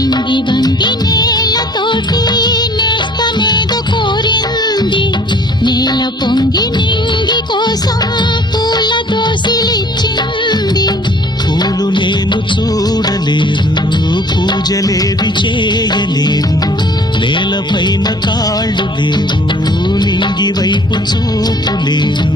వంగి వంగి నేలతోటి నేస్తమేదో కోరింది. నేల పొంగి నింగి కోసం పూల దోసిలిచ్చింది. పూలు నేను చూడలేదు, పూజలేవి చేయలేదు. నేలపైన కాళ్ళు లేవు, నింగి వైపు చూపు లేదు.